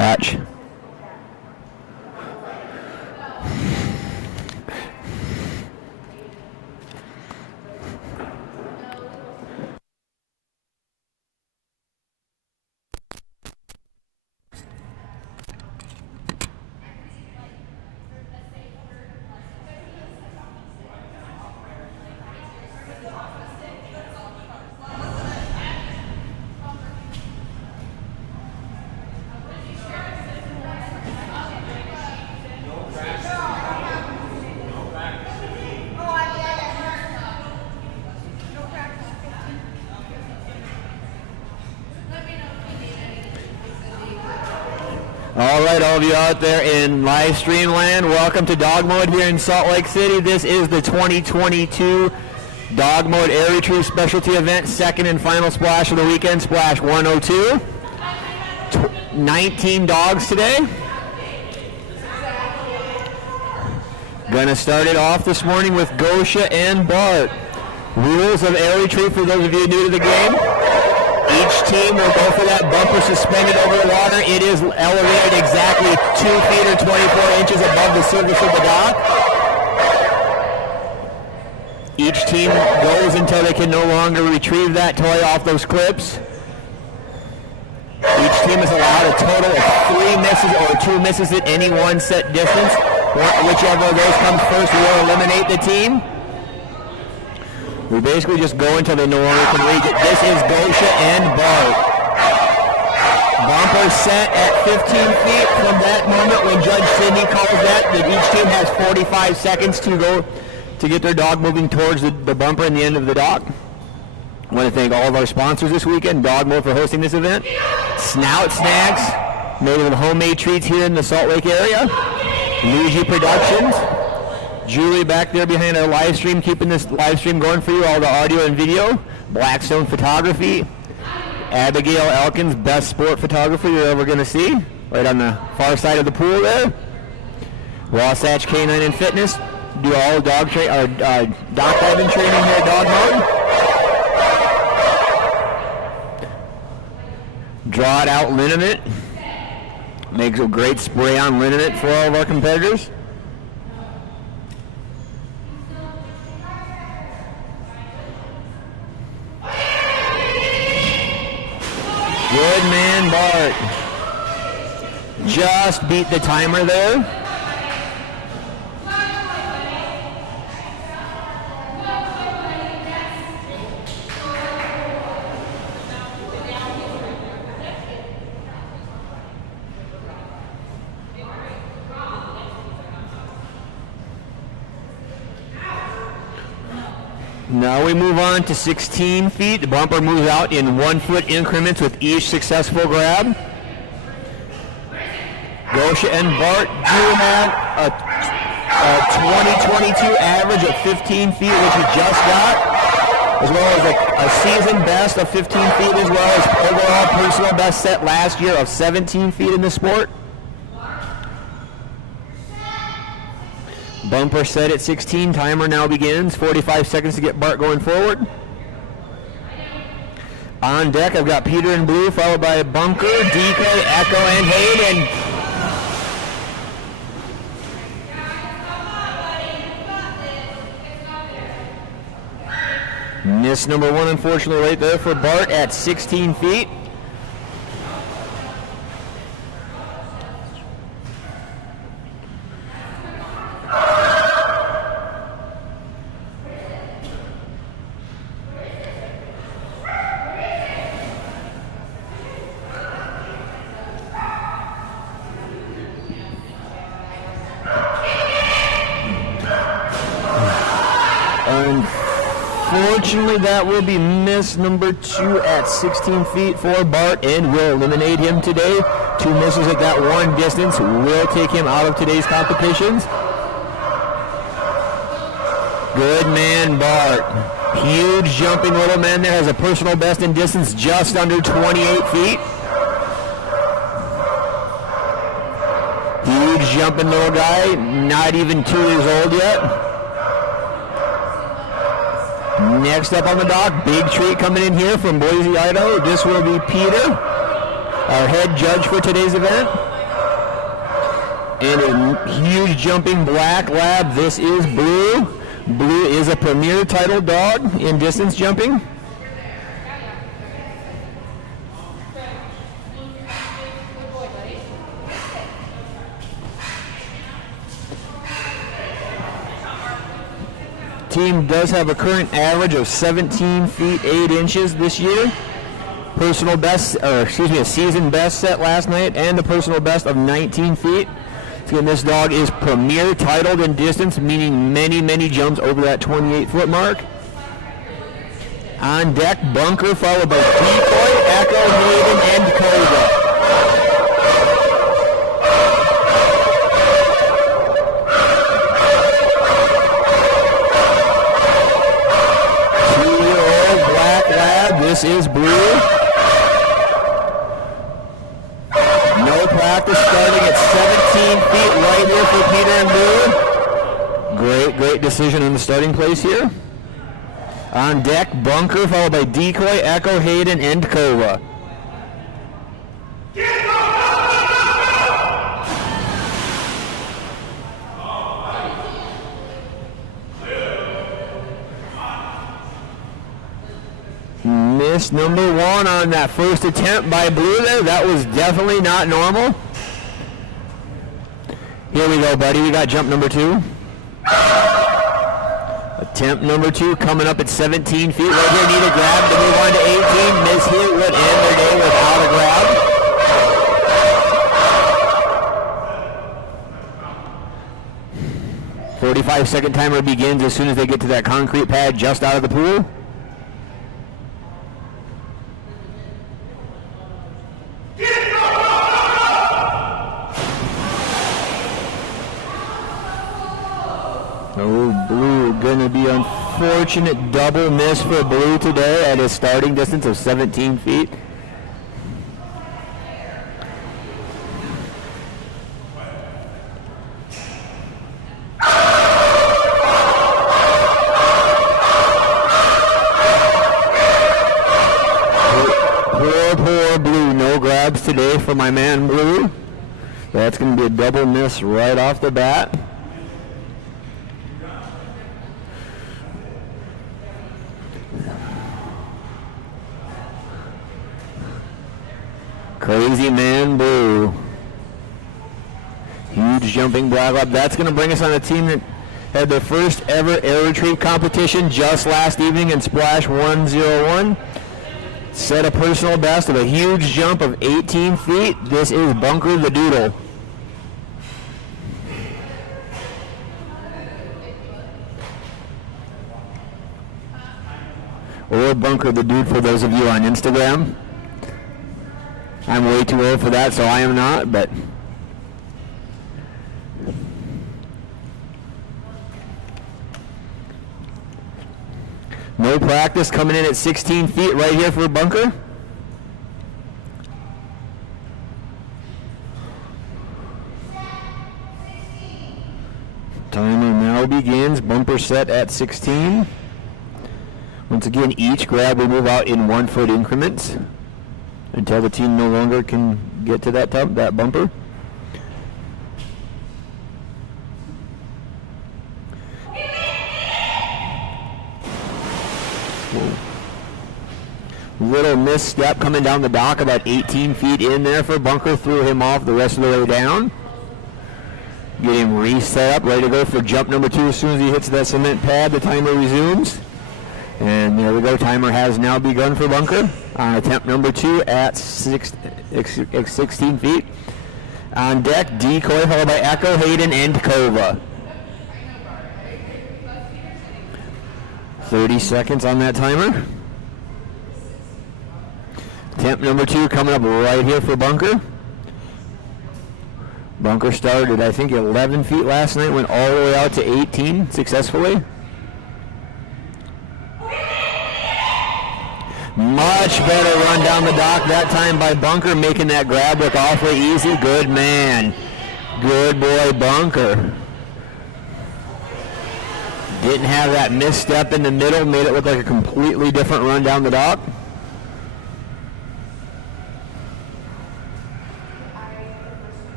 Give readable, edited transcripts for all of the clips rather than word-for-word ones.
Hatch. All right, all of you out there in live stream land, welcome to DogMode here in Salt Lake City. This is the 2022 DogMode Air Retrieve Specialty Event, second and final splash of the weekend, splash 102. 19 dogs today. Gonna start it off this morning with Gosha and Bart. Rules of air retrieve for those of you new to the game. Each team will go for that bumper suspended over the water. It is elevated exactly 2 feet or 24 inches above the surface of the dock. Each team goes until they can no longer retrieve that toy off those clips. Each team is allowed a total of 3 misses or 2 misses at any one set distance. Whichever of those comes first will eliminate the team. We basically just go until they no longer can reach it. This is Gosha and Bart. Bumper set at 15 feet. From that moment when Judge Sidney calls that each team has 45 seconds to go to get their dog moving towards the bumper and the end of the dock. I want to thank all of our sponsors this weekend, DogMode for hosting this event. Snout Snacks, made with homemade treats here in the Salt Lake area. Luigi Productions. Julie back there behind our live stream, keeping this live stream going for you, all the audio and video. Blackstone Photography. Abigail Elkins, best sport photographer you're ever going to see, right on the far side of the pool there. Wasatch Canine and Fitness, do all dock diving training here at DogMode. Draw It Out liniment, makes a great spray on liniment for all of our competitors. Good man, Bart. Just beat the timer there. Now we move on to 16 feet. The bumper moves out in 1 foot increments with each successful grab. Gosha and Bart do have a 2022 average of 15 feet, which he just got, as well as a season best of 15 feet, as well as overall personal best set last year of 17 feet in the sport. Bumper set at 16, timer now begins. 45 seconds to get Bart going forward. On deck, I've got Peter in blue, followed by Bunker, DK, Echo, and Hayden. Miss number 1, unfortunately, right there for Bart at 16 feet. Unfortunately, that will be miss number 2 at 16 feet for Bart, and will eliminate him today. 2 misses at that one distance will take him out of today's competitions. Good man, Bart. Huge jumping little man there, has a personal best in distance just under 28 feet. Huge jumping little guy, not even 2 years old yet. Next up on the dock, big treat coming in here from Boise, Idaho. This will be Peter, our head judge for today's event. And a huge jumping black lab. This is Blue. Blue is a premier title dog in distance jumping. Team does have a current average of 17 feet 8 inches this year. Personal best, or excuse me, a season best set last night, and a personal best of 19 feet. So again, this dog is premier titled in distance, meaning many jumps over that 28-foot mark. On deck, Bunker, followed by Decoy, Echo, Hayden, and Cobra. This is Blue. No practice, starting at 17 feet right here for Peter and Blue. Great decision in the starting place here. On deck, Bunker, followed by Decoy, Echo, Hayden, and Kova. Miss number 1 on that first attempt by Blue there. That was definitely not normal. Here we go, buddy. We got jump number 2. Attempt number 2 coming up at 17 feet. Right here, need a grab to move on to 18. Miss here would end their day without a grab. The 45-second timer begins as soon as they get to that concrete pad just out of the pool. Oh, Blue, gonna be unfortunate double miss for Blue today at his starting distance of 17 feet. Poor Blue, no grabs today for my man Blue. That's gonna be a double miss right off the bat. Crazy man Blue. Huge jumping black lab. That's going to bring us on a team that had their first ever air retrieve competition just last evening in Splash 101. Set a personal best of a huge jump of 18 feet. This is Bunker the Doodle. Or Bunker the Dude for those of you on Instagram. I'm way too old for that, so I am not, but no practice coming in at 16 feet right here for Bunker. Timer now begins. Bumper set at 16. Once again, each grab will move out in 1 foot increments until the team no longer can get to that bumper. Whoa. Little misstep coming down the dock, about 18 feet in there for Bunker, threw him off the rest of the way down. Get him reset up, ready to go for jump number 2 as soon as he hits that cement pad. The timer resumes. And there we go, timer has now begun for Bunker on attempt number 2 at 16 feet. On deck, Decoy, followed by Echo, Hayden, and Kova. 30 seconds on that timer. Attempt number 2 coming up right here for Bunker. Bunker started, I think, 11 feet last night, went all the way out to 18 successfully. Much better run down the dock that time by Bunker, making that grab look awfully easy. Good man. Good boy, Bunker. Didn't have that misstep in the middle, made it look like a completely different run down the dock.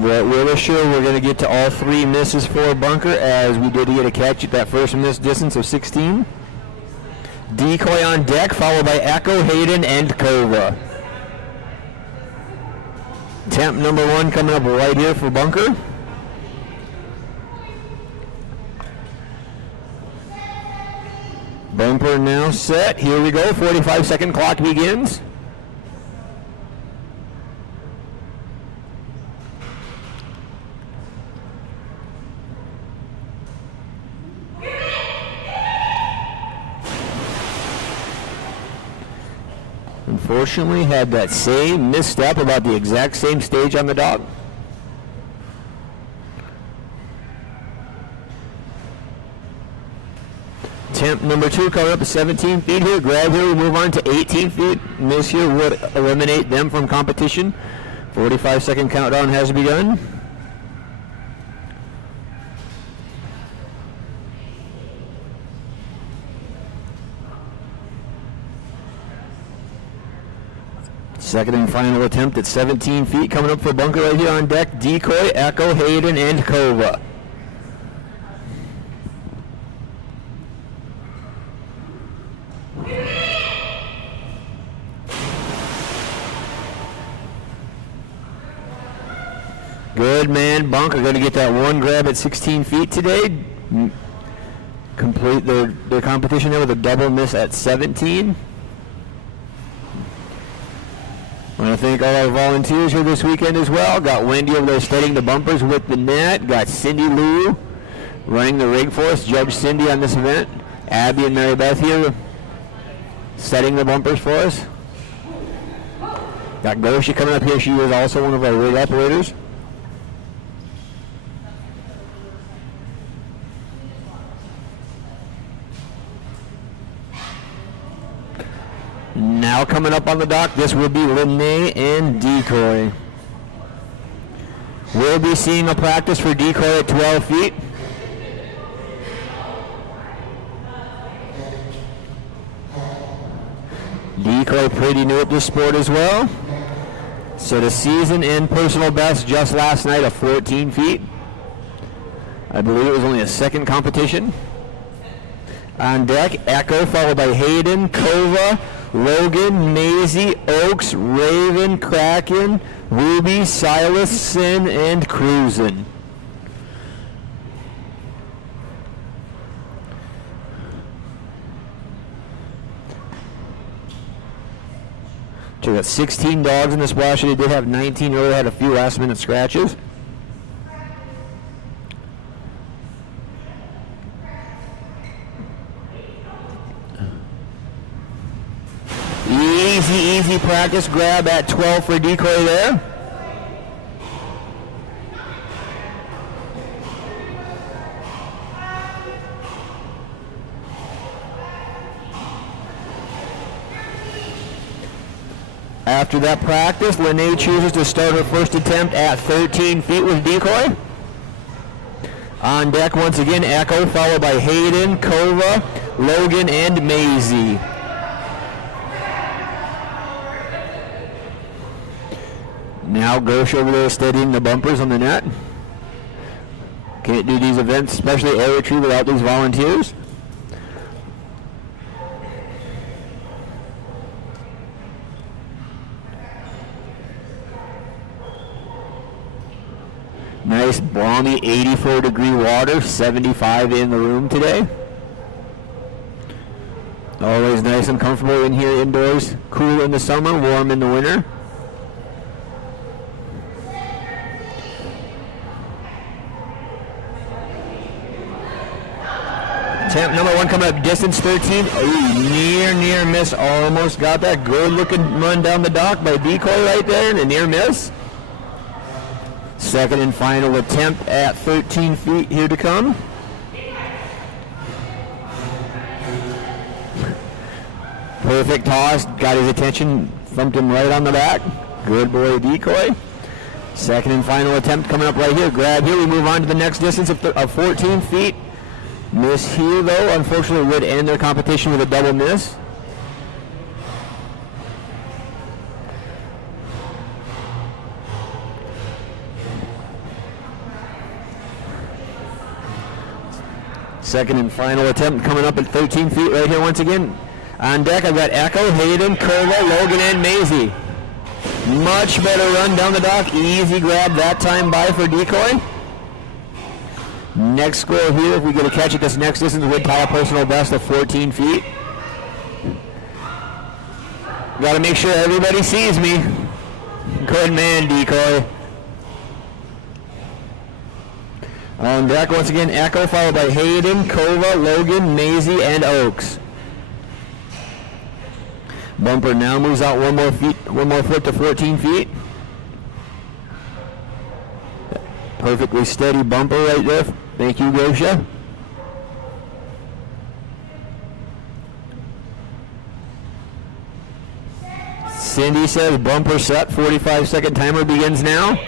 But we're sure we're going to get to all 3 misses for bunker, as we did get a catch at that first miss distance of 16. Decoy on deck, followed by Echo, Hayden, and Kova. Attempt number 1 coming up right here for bunker. Bumper now set. Here we go. 45-second clock begins. Unfortunately, had that same misstep about the exact same stage on the dog. Attempt number 2 coming up to 17 feet here. Grab here, we move on to 18 feet. Miss here would eliminate them from competition. 45-second countdown has begun. Second and final attempt at 17 feet coming up for bunker right here on deck. Decoy, Echo, Hayden, and Kova. Good man, bunker. Going to get that 1 grab at 16 feet today. Complete their competition there with a double miss at 17. I want to thank all our volunteers here this weekend as well. Got Wendy over there studying the bumpers with the net. Got Cindy Lou running the rig for us. Judge Cindy on this event. Abby and Mary Beth here setting the bumpers for us. Got Goshi coming up here. She is also one of our rig operators. Now coming up on the dock, this will be Lene and Decoy. We'll be seeing a practice for Decoy at 12 feet. Decoy pretty new at this sport as well. Set a season and personal best just last night of 14 feet. I believe it was only a second competition. On deck, Echo, followed by Hayden, Kova, Logan, Maisie, Oaks, Raven, Kraken, Ruby, Silas, Sin, and Cruisin'. So we got 16 dogs in this wash. They did have 19 earlier, had a few last minute scratches. Easy practice grab at 12 for Decoy there. After that practice, Lene chooses to start her first attempt at 13 feet with Decoy. On deck once again, Echo, followed by Hayden, Kova, Logan, and Maisie. Now Gersh over there steadying the bumpers on the net. Can't do these events, especially air retrieve, without these volunteers. Nice balmy 84-degree water, 75 in the room today. Always nice and comfortable in here indoors. Cool in the summer, warm in the winter. Attempt number 1 coming up, distance 13. Ooh, near miss. Almost got that. Good looking run down the dock by Decoy right there, and a near miss. Second and final attempt at 13 feet here to come. Perfect toss, got his attention, thumped him right on the back. Good boy, Decoy. Second and final attempt coming up right here. Grab here, we move on to the next distance of 14 feet. Miss here, though, unfortunately would end their competition with a double miss. Second and final attempt coming up at 13 feet right here once again. On deck, I've got Echo, Hayden, Curva, Logan, and Maisie. Much better run down the dock. Easy grab that time by for Decoy. Next score here, if we get a catch at this next distance, would tie a personal best of 14 feet. Got to make sure everybody sees me. Good man, Decoy. On deck once again, Echo, followed by Hayden, Kova, Logan, Maisie, and Oaks. Bumper now moves out one more foot to 14 feet. Perfectly steady bumper right there. Thank you, Gosha. Cindy says bumper set, 45-second timer begins now.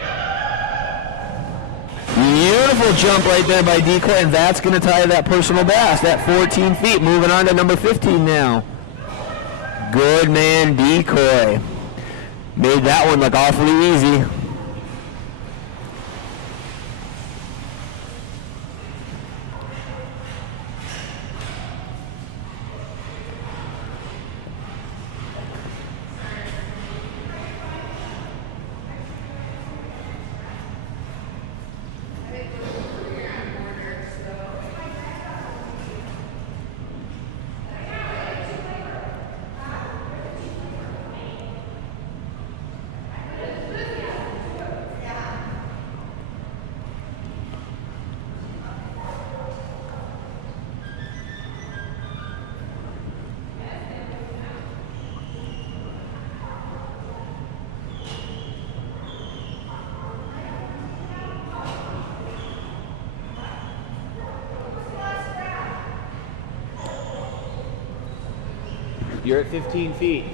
Beautiful jump right there by Decoy, and that's going to tie that personal best at 14 feet. Moving on to number 15 now. Good man, Decoy. Made that one look awfully easy. You're at 15 feet.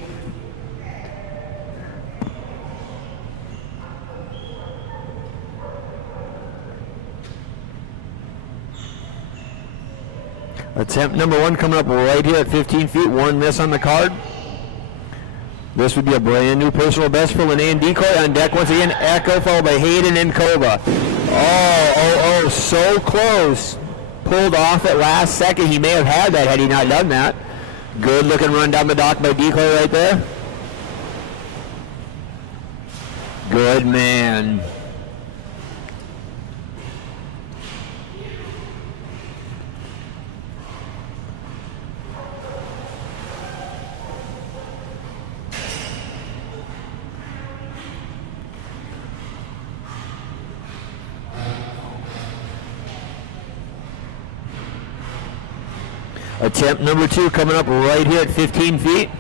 Attempt number one coming up right here at 15 feet. One miss on the card. This would be a brand new personal best for Lene and Decoy. On deck once again, Echo, followed by Hayden and Kova. Oh, so close. Pulled off at last second. He may have had that had he not done that. Good looking run down the dock by Decoy right there. Good man. Attempt number two coming up right here at 15 feet.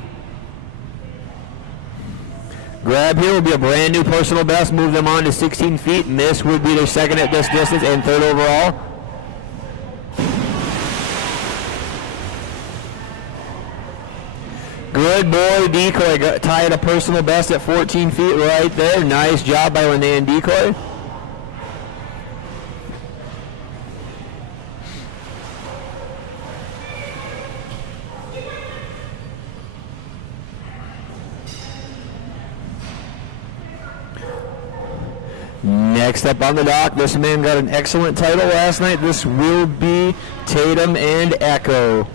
Grab here will be a brand new personal best. Move them on to 16 feet. Miss would be their second at this distance and third overall. Good boy, Decoy. Tied a personal best at 14 feet right there. Nice job by Lene and Decoy. Next up on the dock, this man got an excellent title last night. This will be Tatum and Echo.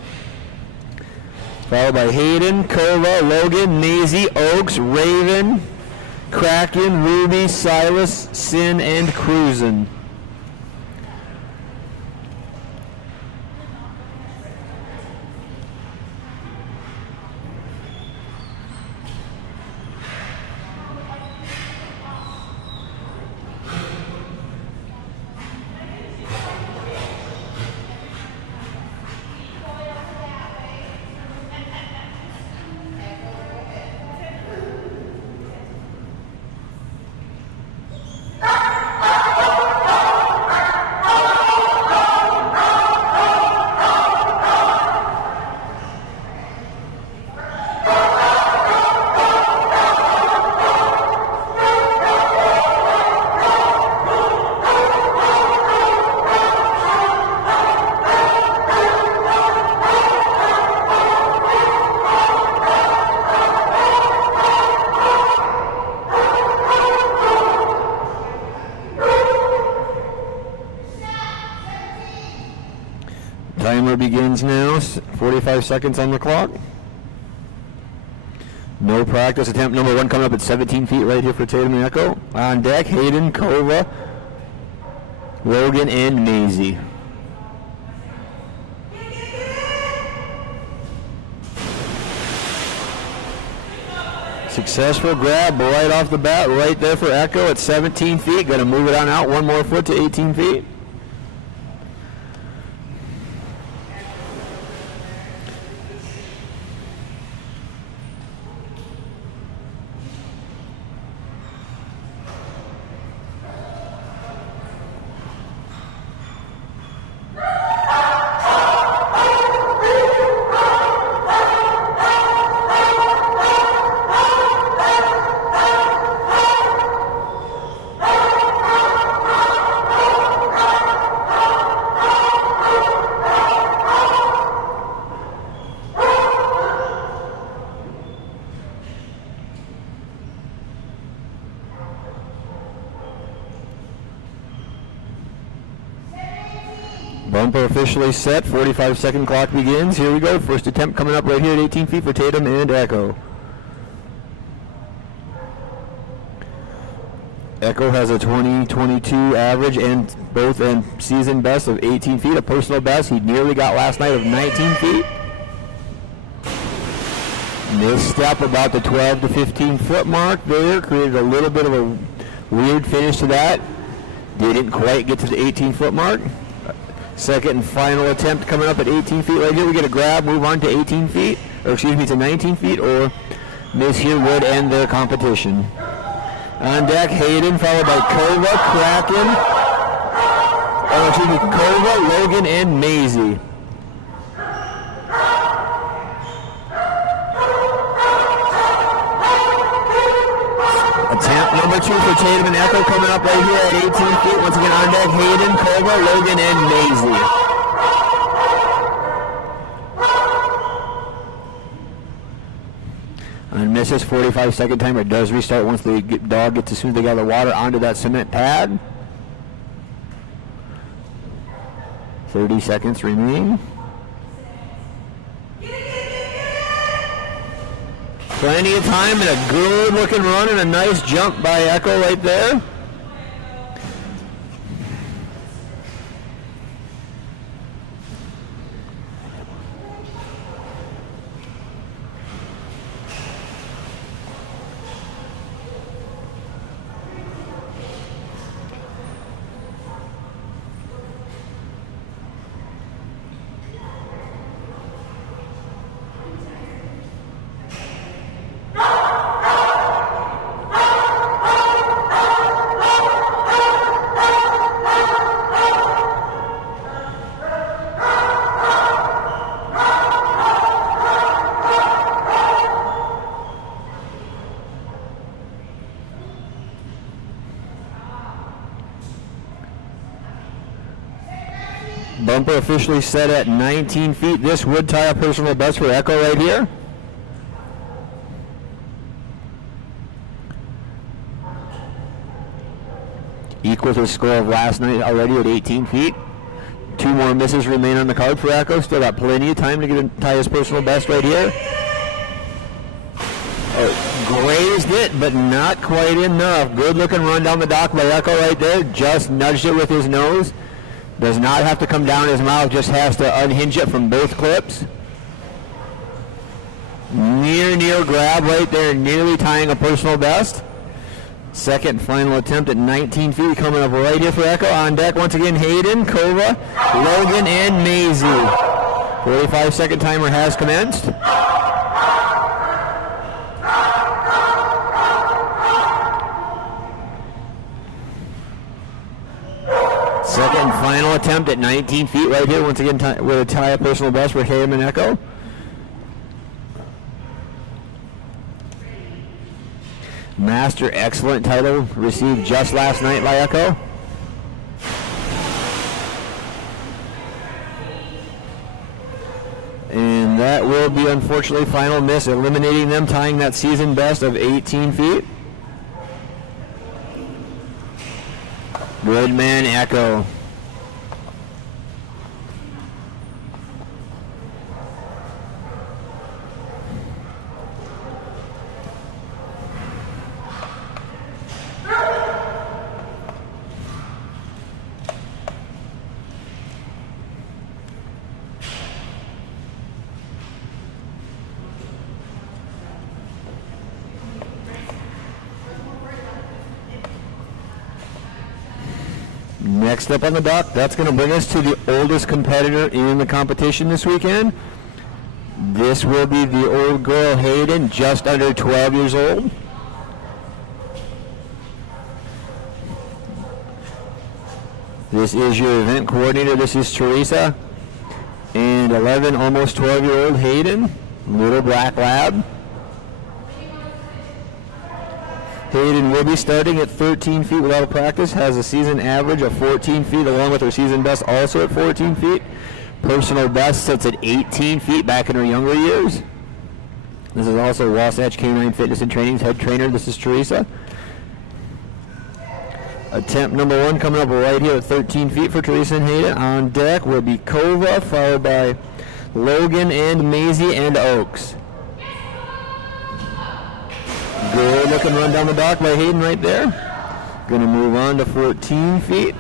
Followed by Hayden, Kova, Logan, Maisie, Oaks, Raven, Kraken, Ruby, Silas, Sin, and Cruisin'. begins now. 45 seconds on the clock. No practice. Attempt number 1 coming up at 17 feet right here for Tatum and Echo. On deck, Hayden, Kova, Logan, and Maisie. Successful grab right off the bat, right there for Echo at 17 feet. Going to move it on out 1 more foot to 18 feet. Bumper officially set. 45-second clock begins. Here we go. First attempt coming up right here at 18 feet for Tatum and Echo. Echo has a 20-22 average and both and season best of 18 feet. A personal best he nearly got last night of 19 feet. Misstep about the 12 to 15 foot mark there. Created a little bit of a weird finish to that. Didn't quite get to the 18 foot mark. Second and final attempt coming up at 18 feet. Right here we get a grab, move on to 18 feet, or excuse me, to 19 feet, or miss here would end their competition. On deck, Hayden, followed by Kova, Kraken, Kova, Logan, and Maisie. Attempt number 2 for Tatum and Echo coming up right here at 18 feet. Once again on deck, Hayden, Kova, Logan, and Maisie. On misses, 45-second timer does restart once the dog gets, as soon as they got the water onto that cement pad. 30 seconds remain. Plenty of time and a good looking run and a nice jump by Echo right there. Bumper officially set at 19 feet. This would tie a personal best for Echo right here. Equal to the score of last night already at 18 feet. 2 more misses remain on the card for Echo. Still got plenty of time to tie his personal best right here. Grazed it, but not quite enough. Good looking run down the dock by Echo right there. Just nudged it with his nose. Does not have to come down his mouth, just has to unhinge it from both clips. Near grab right there, nearly tying a personal best. Second final attempt at 19 feet coming up right here for Echo. On deck once again, Hayden, Kova, Logan, and Maisie. 45-second timer has commenced. Second and final attempt at 19 feet right here. Once again, with a tie of personal best for Hayden and Echo. Master Excellent title received just last night by Echo. And that will be, unfortunately, final miss, eliminating them, tying that season best of 18 feet. Good man, Echo. Next up on the dock, that's going to bring us to the oldest competitor in the competition this weekend. This will be the old girl Hayden, just under 12 years old. This is your event coordinator. This is Teresa. And 11, almost 12-year-old Hayden, little black lab. Hayden will be starting at 13 feet without practice, has a season average of 14 feet, along with her season best also at 14 feet. Personal best sits at 18 feet back in her younger years. This is also Wasatch Canine Fitness and Training's head trainer. This is Teresa. Attempt number 1 coming up right here at 13 feet for Teresa and Hayden. On deck will be Kova, followed by Logan and Maisie and Oaks. Good looking run down the dock by Hayden right there. Going to move on to 14 feet.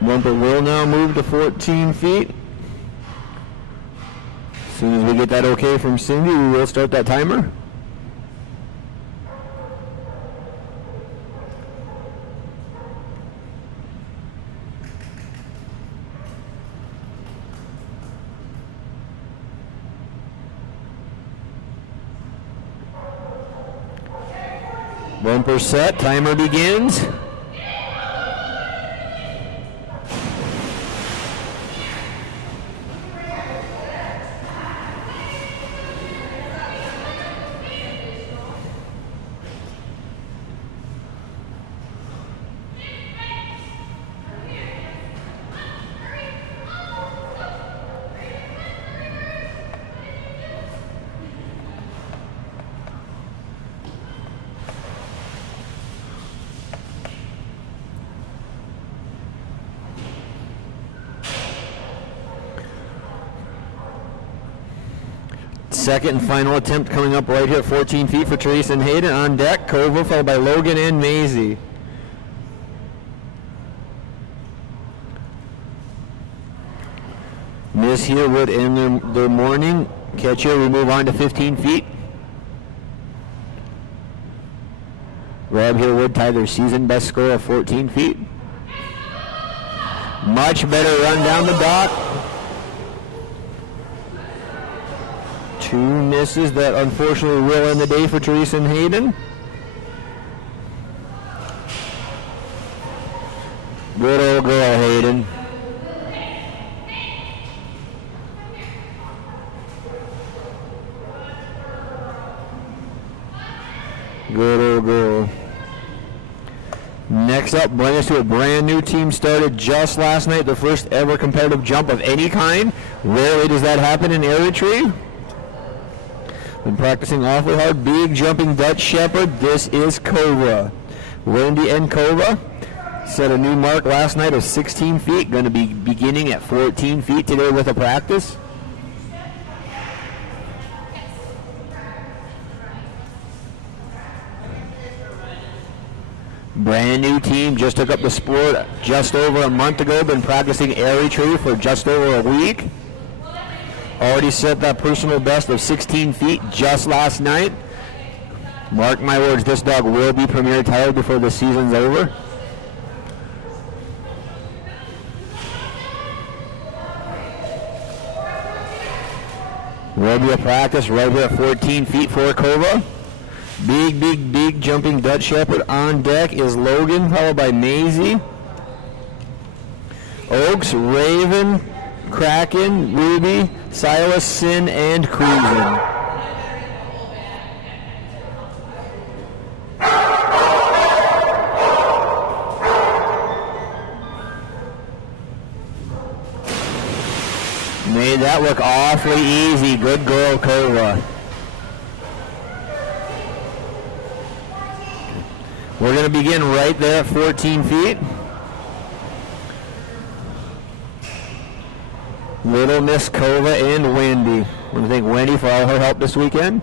Bumper will now move to 14 feet. As soon as we get that okay from Cindy, we will start that timer. Bumper set, timer begins. Second and final attempt coming up right here at 14 feet for Teresa and Hayden. On deck, Kova, followed by Logan and Maisie. Miss here would end their morning. Catch here, we move on to 15 feet. Rob here would tie their season best score of 14 feet. Much better run down the dock. Two misses that unfortunately will end the day for Teresa and Hayden. Good old girl, Hayden. Good old girl. Next up, bring us to a brand new team started just last night. The first ever competitive jump of any kind. Rarely does that happen in air retrieve. Been practicing awfully hard. Big jumping Dutch Shepherd. This is Kova. Wendy and Kova set a new mark last night of 16 feet. Going to be beginning at 14 feet today with a practice. Brand new team. Just took up the sport just over a month ago. Been practicing air retrieve for just over a week. Already set that personal best of 16 feet just last night. Mark my words, this dog will be premier titled before the season's over. Will be a practice right here at 14 feet for Kova. Big jumping Dutch Shepherd. On deck is Logan, followed by Maisie. Oaks, Raven, Kraken, Ruby, Silas, Sin, and Cruisin'. Made that look awfully easy. Good girl, Kova. We're going to begin right there at 14 feet. Little Miss Kova and Wendy. I want to thank Wendy for all her help this weekend.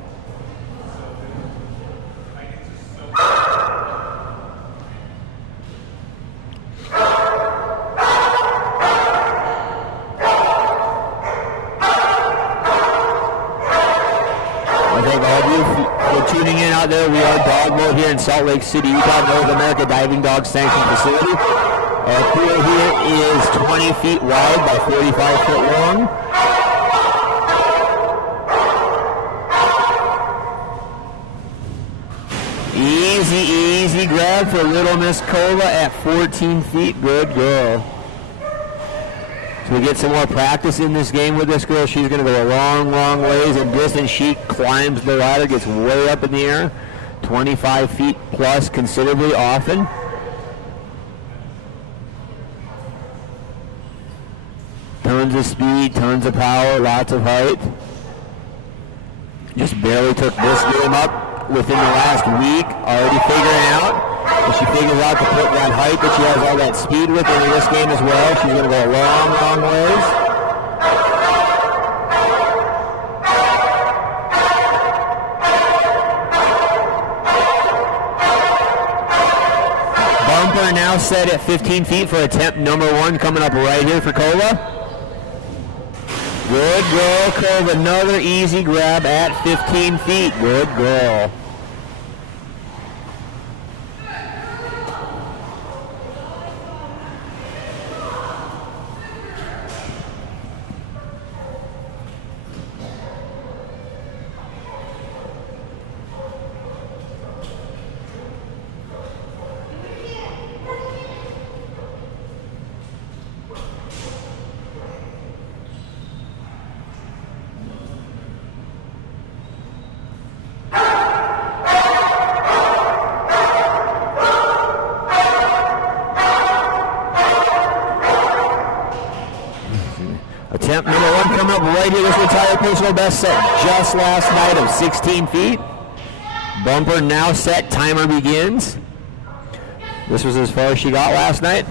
out there, we are DogMode here in Salt Lake City, Utah, North America Diving Dog Sanctioned Facility. Our pool here is 20 feet wide by 45 foot long. Easy grab for Little Miss Kova at 14 feet. Good girl. So we get some more practice in this game with this girl. She's going to go a long ways in distance. She climbs the ladder, gets way up in the air, 25 feet plus considerably often. Tons of speed, tons of power, lots of height. Just barely took this game up within the last week, already figuring out. If she figures out to put that height that she has all that speed with into this game as well, she's going to go a long ways. Bumper now set at 15 feet for attempt number 1 coming up right here for Kova. Good girl, Kova. Another easy grab at 15 feet. Good girl. Attempt number 1 coming up right here. This entire personal best set just last night of 16 feet. Bumper now set. Timer begins. This was as far as she got last night.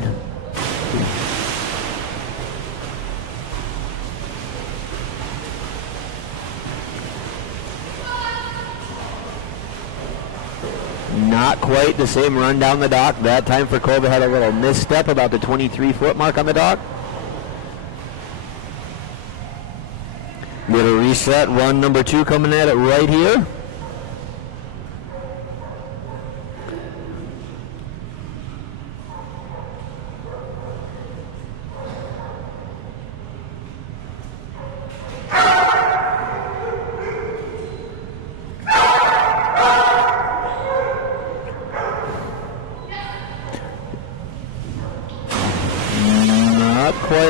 Not quite the same run down the dock. That time for Kova had a little misstep about the 23-foot mark on the dock. Get a reset. Run number 2 coming at it right here.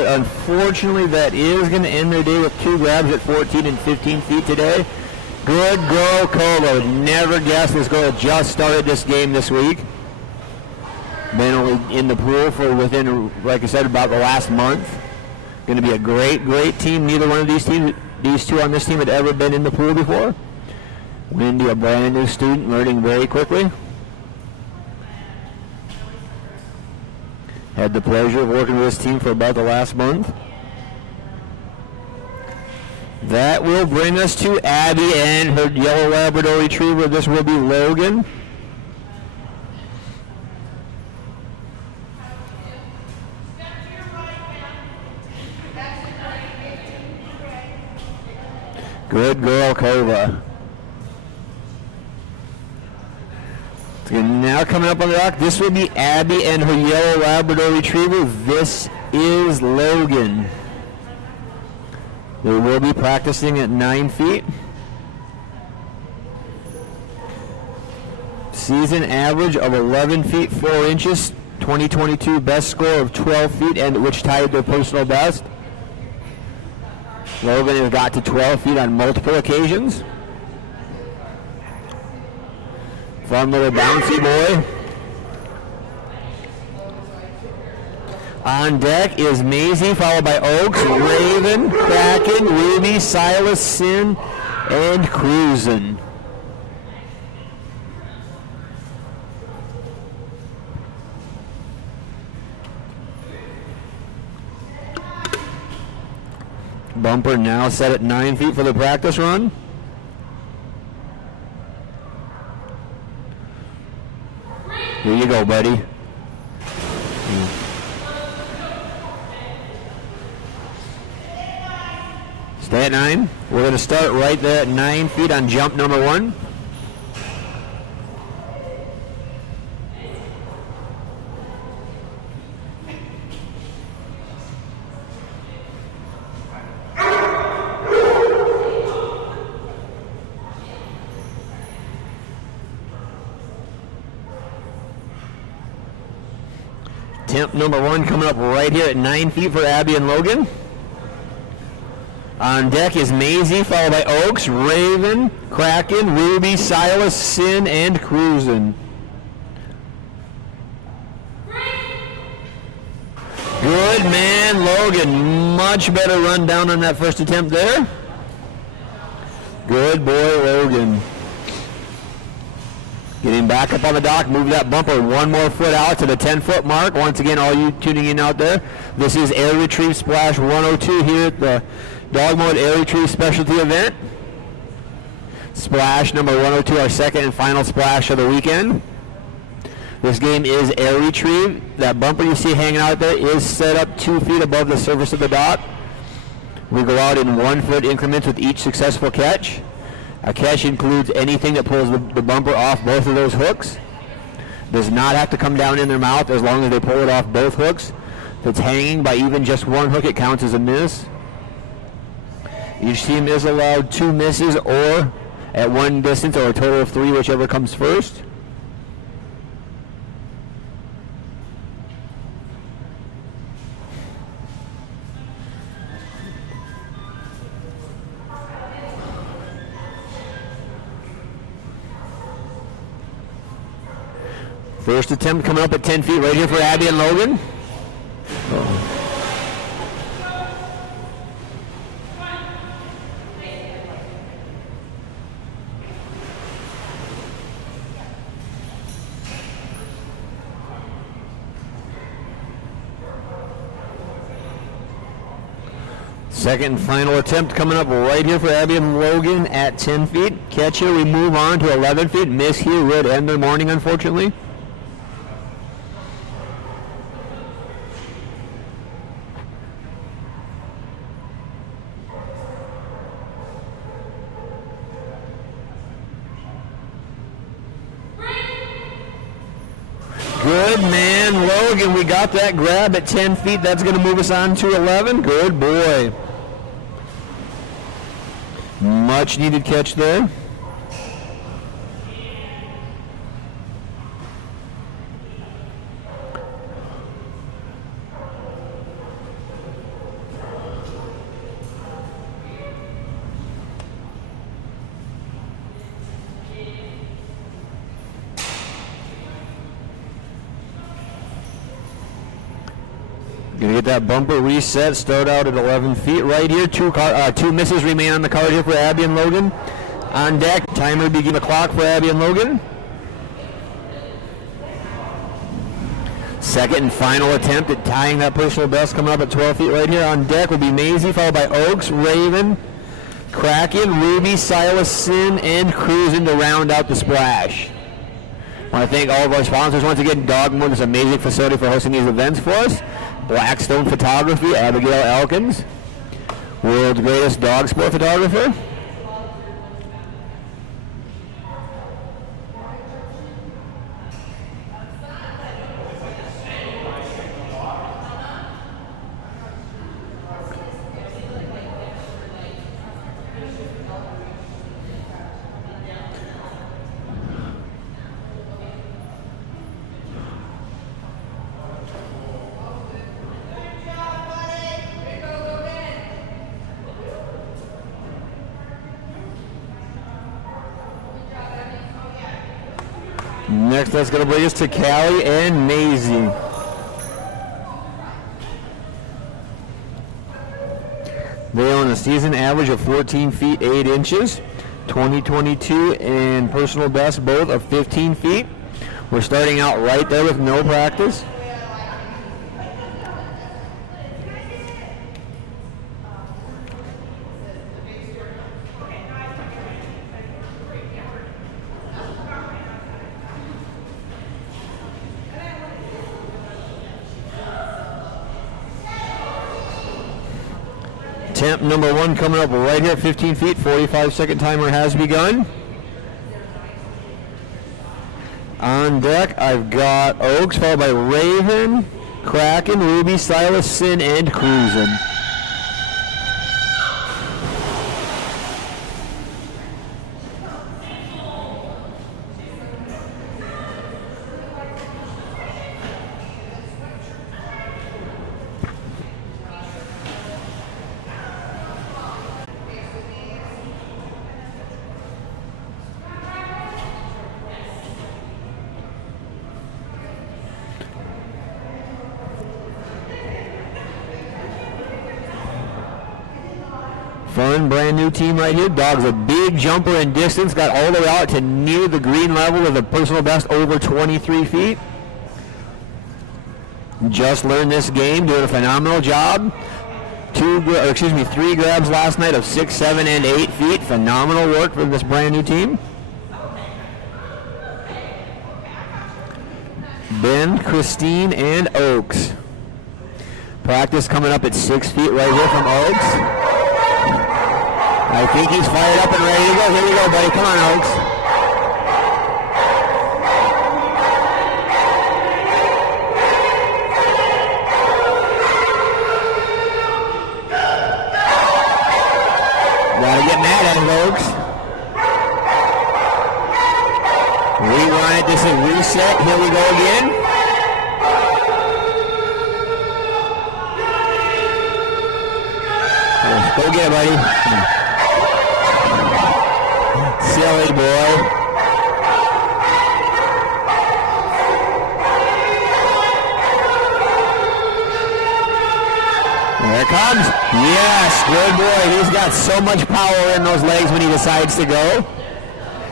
Unfortunately, that is going to end their day with 2 grabs at 14 and 15 feet today. Good girl, Kova. Never guessed this girl just started this game this week. Been only in the pool for within, like I said, about the last month. Going to be a great team. Neither one of these two on this team had ever been in the pool before. Wendy, a brand new student, learning very quickly. Had the pleasure of working with this team for about the last month. That will bring us to Abby and her yellow Labrador Retriever. This will be Logan. Good girl, Kova. Now coming up on the dock, this will be Abby and her yellow Labrador Retriever. This is Logan. They will be practicing at 9 feet. Season average of 11 feet 4 inches. 2022 best score of 12 feet, and which tied their personal best. Logan has got to 12 feet on multiple occasions. Fun little bouncy boy. On deck is Maisie, followed by Oaks, Raven, Kraken, Ruby, Silas, Sin, and Cruisin'. Bumper now set at 9 feet for the practice run. Here you go, buddy. Stay at 9. We're going to start right there at 9 feet on jump number 1. Attempt number 1 coming up right here at 9 feet for Abby and Logan. On deck is Maisie, followed by Oaks, Raven, Kraken, Ruby, Silas, Sin, and Cruisin'. Good man, Logan. Much better run down on that first attempt there. Good boy, Logan. Getting back up on the dock, move that bumper 1 more foot out to the 10-foot mark. Once again, all you tuning in out there, this is Air Retrieve Splash 102 here at the DogMode Air Retrieve Specialty Event. Splash number 102, our second and final splash of the weekend. This game is Air Retrieve. That bumper you see hanging out there is set up 2 feet above the surface of the dock. We go out in 1 foot increments with each successful catch. A catch includes anything that pulls the bumper off both of those hooks. Does not have to come down in their mouth as long as they pull it off both hooks. If it's hanging by even just 1 hook, it counts as a miss. Each team is allowed 2 misses or at 1 distance, or a total of 3, whichever comes first. First attempt coming up at 10 feet right here for Abby and Logan. Second and final attempt coming up right here for Abby and Logan at 10 feet. Catch here, we move on to 11 feet. Miss here would end their morning, unfortunately. Good man, Logan. We got that grab at 10 feet. That's going to move us on to 11. Good boy. Much needed catch there. Gonna get that bumper reset, start out at 11 feet right here. 2 misses remain on the card here for Abby and Logan. On deck, timer begin the clock for Abby and Logan. Second and final attempt at tying that personal best coming up at 12 feet right here. On deck will be Maisie, followed by Oaks, Raven, Kraken, Ruby, Silas, Sin, and Cruisin' to round out the splash. I want to thank all of our sponsors once again. DogMode, this amazing facility for hosting these events for us. Blackstone Photography, Abigail Elkins, world's greatest dog sport photographer. Next, that's going to bring us to Callie and Maisie. They own a season average of 14 feet 8 inches, 2022, and personal best both of 15 feet. We're starting out right there with no practice. Attempt number 1 coming up right here at 15 feet. 45-second timer has begun. On deck, I've got Oaks, followed by Raven, Kraken, Ruby, Silas, Sin, and Cruisin'. Fun, brand new team right here. Dog's a big jumper in distance. Got all the way out to near the green level with a personal best over 23 feet. Just learned this game, doing a phenomenal job. 3 grabs last night of 6, 7, and 8 feet. Phenomenal work for this brand new team. Ben, Christine, and Oaks. Practice coming up at 6 feet right here from Oaks. I think he's fired up and ready to go. Here we go, buddy. Come on, Oaks. Gotta get mad at him, Oaks. Rerun it. This is reset. Here we go again. Go get it, buddy. Silly boy. There it comes. Yes, good boy. He's got so much power in those legs when he decides to go.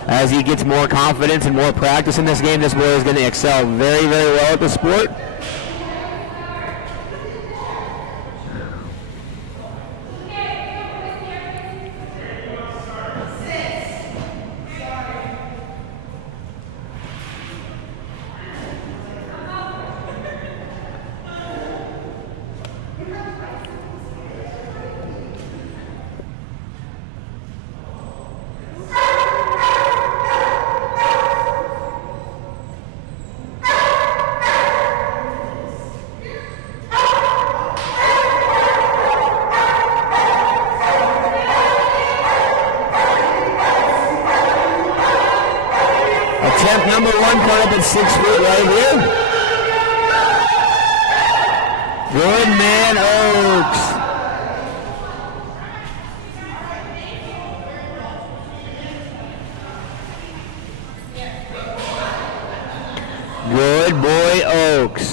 As he gets more confidence and more practice in this game, this boy is going to excel very, very well at the sport. Attempt number 1 coming up at 6 feet right here. Good man, Oaks. Good boy, Oaks.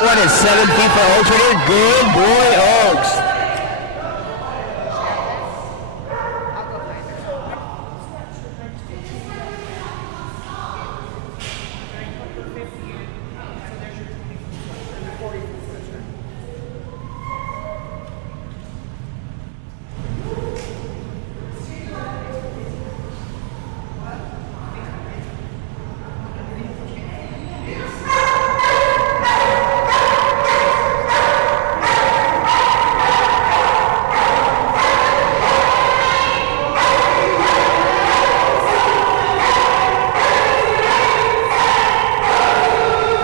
What is 7 feet for Oaks right here? Good boy, Oaks.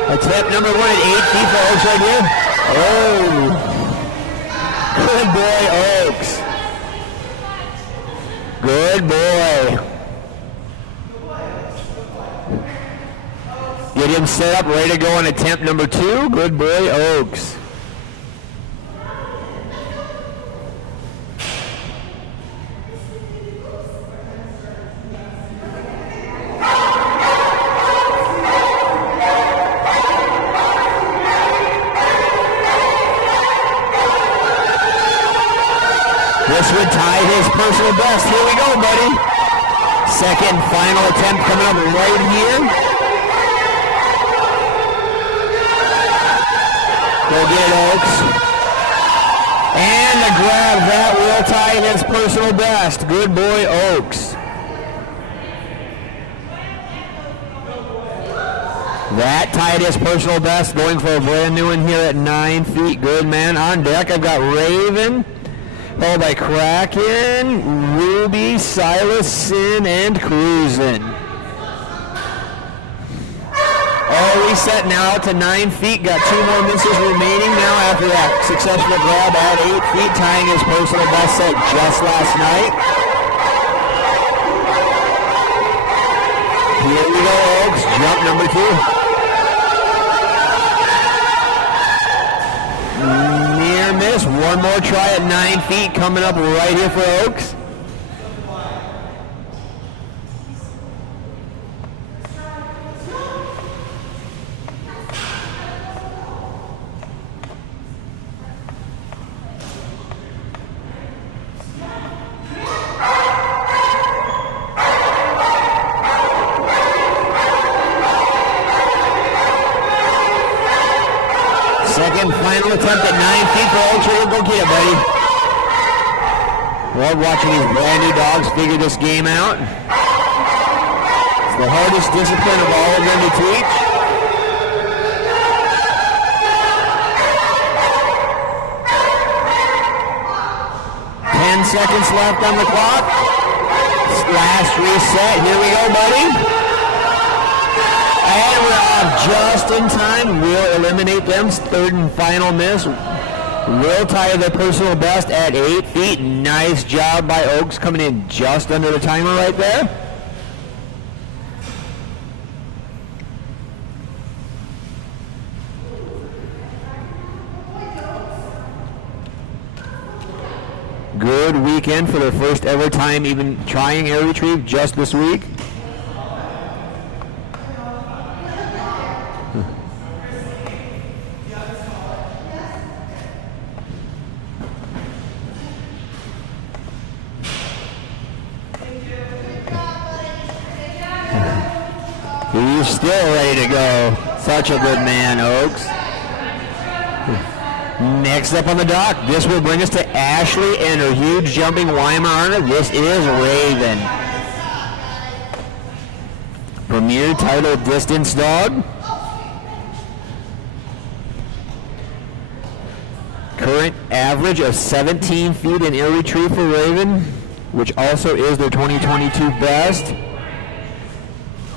Attempt number 1 at 8 feet for Oaks right here. Oh. Good boy, Oaks. Good boy. Get him set up, ready to go on attempt number 2. Good boy, Oaks. This would tie his personal best. Here we go, buddy. Second final attempt coming up right here. Go get it, Oaks. And the grab, that will tie his personal best. Good boy, Oaks. That tied his personal best, going for a brand new one here at 9 feet. Good man. On deck, I've got Raven, followed by Kraken, Ruby, Silas, Sin, and Cruisin'. All reset now to 9 feet. Got 2 more misses remaining now after that successful grab at 8 feet, tying his personal best set just last night. Here we go, Oaks. Jump number 2. Near miss. One more try at 9 feet coming up right here for Oaks. Final attempt at 9 feet for Oaks. Go get it, buddy. Love watching these brand new dogs figure this game out. It's the hardest discipline of all of them to teach. Seconds left on the clock. Last reset. Here we go, buddy. And we're off just in time. We'll eliminate them. Third and final miss. Will tie their personal best at 8 feet. Nice job by Oaks coming in just under the timer right there. Good weekend for their first ever time even trying air retrieve just this week. He's still ready to go. Such a good man, Oaks. Next up on the dock, this will bring us to Ashley and her huge jumping Weimaraner. This is Raven. Premier title distance dog. Current average of 17 feet in air retrieve for Raven, which also is their 2022 best.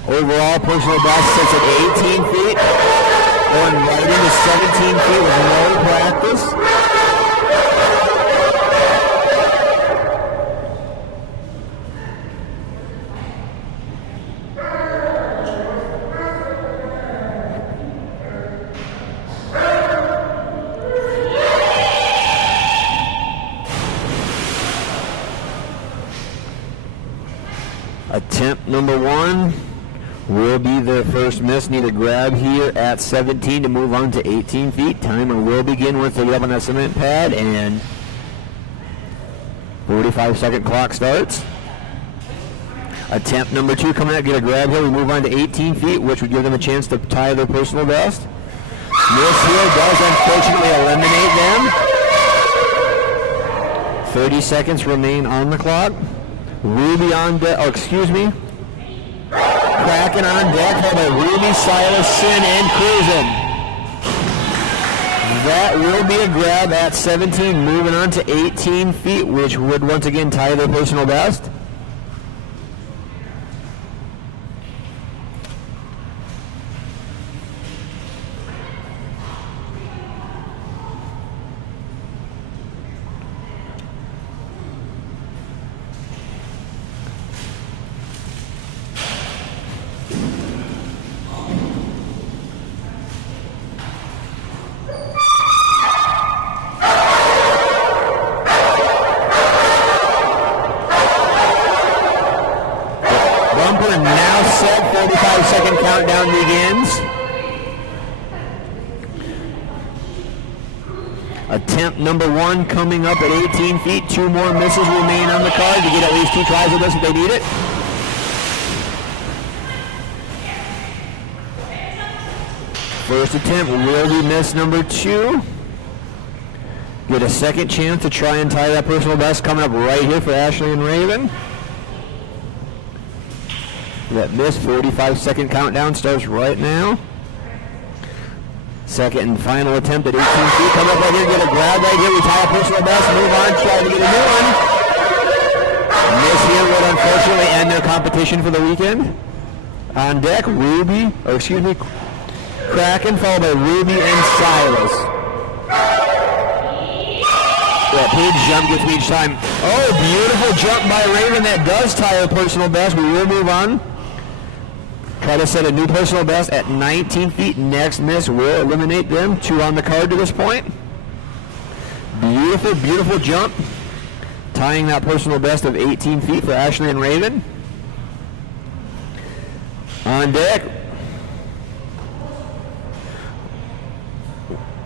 Overall personal best sits at 18 feet. Going right into 17 feet with no practice. Attempt number 1 will be their first miss. Need a grab here at 17 to move on to 18 feet. Timer will begin once they get up on that cement pad, and 45-second clock starts. Attempt number 2 coming out, get a grab here. We move on to 18 feet, which would give them a chance to tie their personal best. Miss here does unfortunately eliminate them. 30 seconds remain on the clock. Ruby on deck, Kraken on deck for the Ruby, Silas-Sin, and Cruisin'. That will be a grab at 17, moving on to 18 feet, which would once again tie their personal best. Second countdown begins. Attempt number 1 coming up at 18 feet. 2 more misses remain on the card to get at least 2 tries of this if they need it. First attempt will be miss number 2. Get a second chance to try and tie that personal best coming up right here for Ashley and Raven. That miss, 45-second countdown starts right now. Second and final attempt at 18 feet. Come up right here, get a grab right here. We tie a personal best, move on, try to get a new one. Miss here would unfortunately end their competition for the weekend. On deck, Kraken, followed by Ruby and Silas. That Paige jump gets me each time. Oh, beautiful jump by Raven. That does tie her personal best. We will move on. Try to set a new personal best at 19 feet. Next miss will eliminate them. 2 on the card to this point. Beautiful, beautiful jump. Tying that personal best of 18 feet for Ashley and Raven. On deck.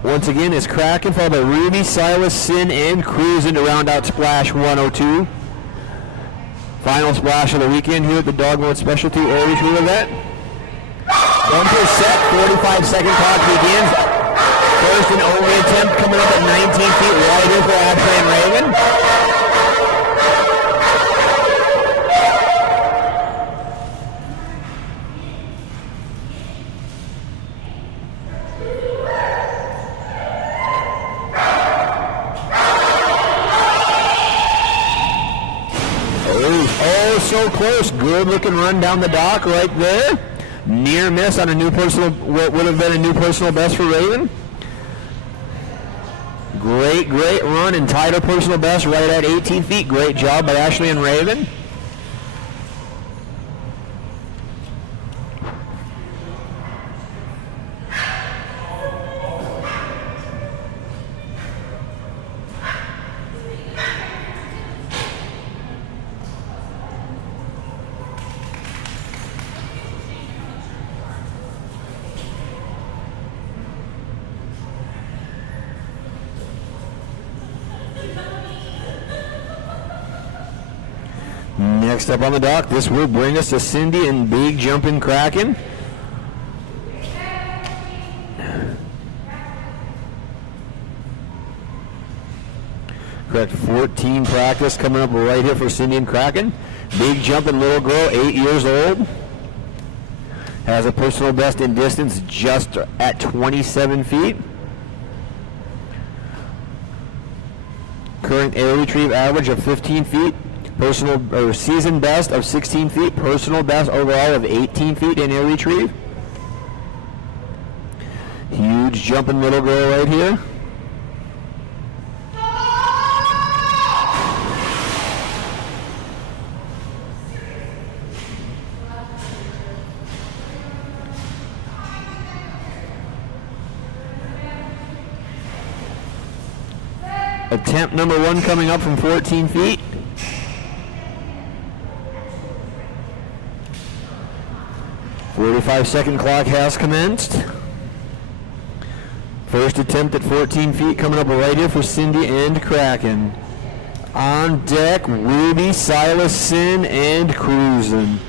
Once again, is Kraken, followed by Ruby, Silas, Sin, and Cruisin' to round out Splash 102. Final splash of the weekend here at the DogMode Specialty Air Retrieval event. Bumper set, 45-second clock begins. First and only attempt coming up at 19 feet, right here for Ashley and Raven. Oh, so close. Good looking run down the dock right there. Near miss on a new personal, what would have been a new personal best for Raven. Great, great run and tied her personal best right at 18 feet. Great job by Ashley and Raven. Next up on the dock, this will bring us to Cindy and Big Jumpin' Kraken. Correct, 14 practice coming up right here for Cindy and Kraken. Big Jumpin' little girl, 8 years old. Has a personal best in distance just at 27 feet. Current air retrieve average of 15 feet. Personal or season best of 16 feet, personal best overall of 18 feet in air retrieve. Huge jumping little girl right here. Attempt number 1 coming up from 14 feet. The 45-second clock has commenced. First attempt at 14 feet coming up right here for Cindy and Kraken. On deck, Ruby, Silas, Sin, and Cruisin'.